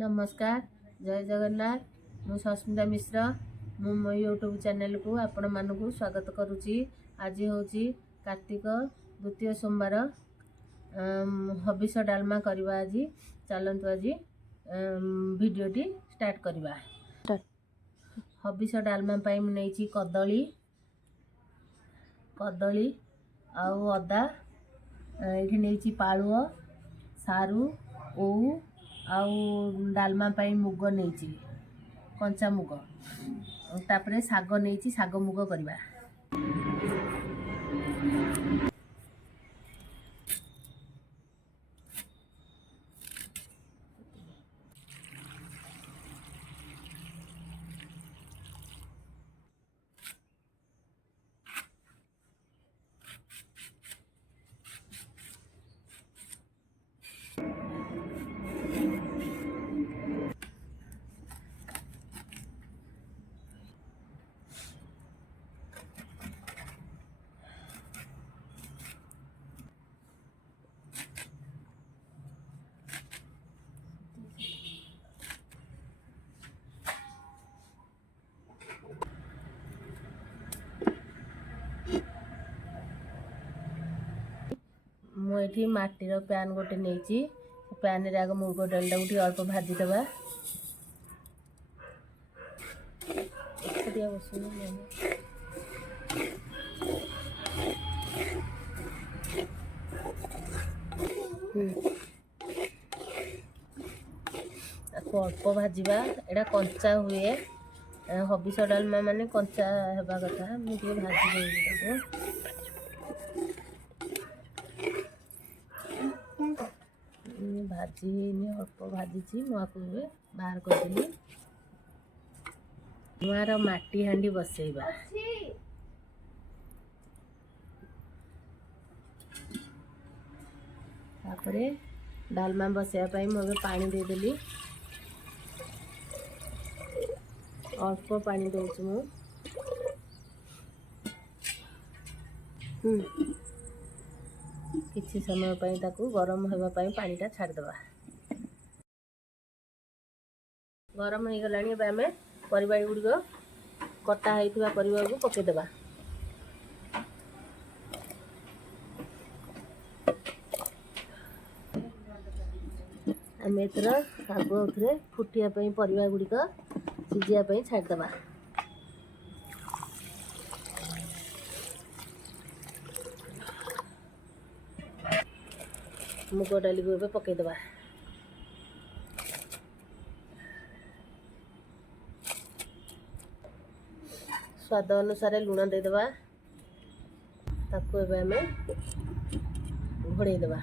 नमस्कार जय जगन्नाथ मु सस्मिता मिश्र मु मो यूट्यूब चैनल को आपण मानकु स्वागत करुच्ची। आज हूँ कार्तिक द्वितीय सोमवार हबिष डालमा करवा। आज चलतु आज भिडियोटी स्टार्ट करवा। हबिष डालमा मुझे कदली कदली आउ अदा ये नहीं पालुओ सारू ओऊ आउ डालमा मुग नहीं कंचा मुग तापरे साग नहीं साग मुग करवा। मुझे माटीर पैन गोटे नहीं पैन रे आग मुग डाल गोटे अल्प भाजी दबा। अल्प भाजवा एटा कंचा हुए हबिष डालमा माने कंचा हेबा कथा मुझे भाजी देबो। भाजी अल्प भाजी मुझे बाहर करदेली। मुआर माटी हांडी बसैबा। तापरे डालमा बसैया मुझे पानी देदेली। अल्प पानी दौच मु किछि समय पाई ताकू गरम होगा पाई पानीटा छाड़दबा। गरम हो गलानी आम परिबा गुड़िक कटा होइथिबा परिबा को पकेदेबा। आम एथर आगु थे फुटिया परिबा गुड़िक सिझिया छाड़दबा। मुग डाली को पकईदबा। स्वाद अनुसार लुण देदबा। ताकू आम घोड़ेदबा।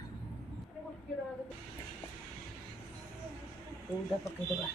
पूरा पकईदबा।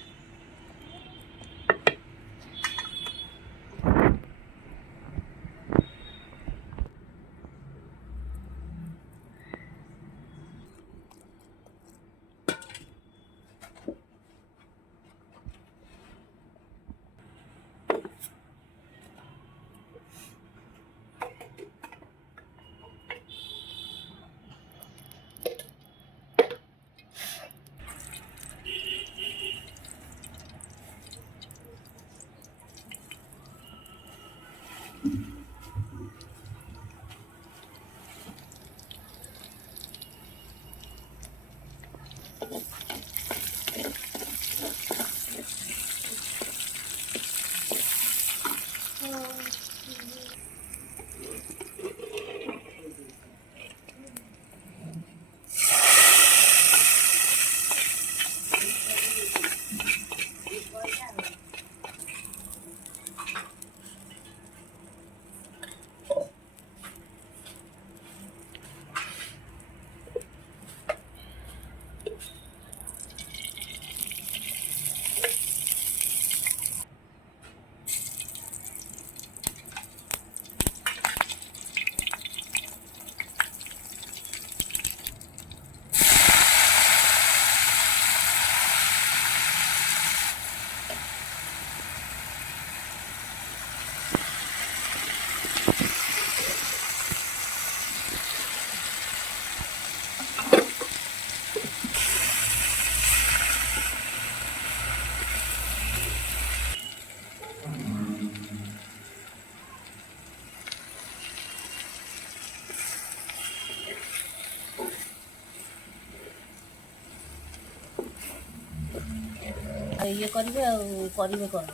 ଇଏ କରିବେ ଆଉ କରିବେ କ'ଣ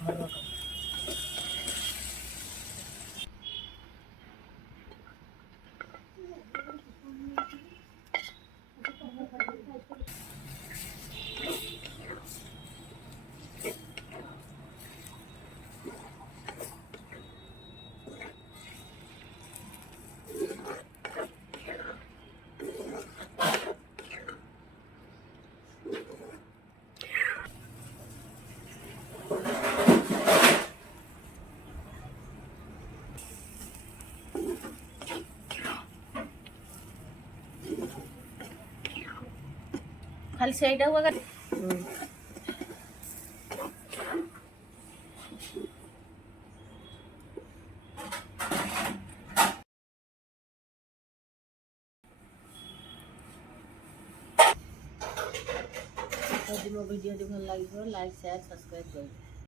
ଭଲ କରି ଖାଲି ସେଇଟା ହୁଏ ଯଦି ମୋ ଭିଡ଼ିଓଟି ଭଲ ଲାଗିବ ଲାଇକ୍ ସେୟାର ସବସ୍କ୍ରାଇବ୍ କରିବେ।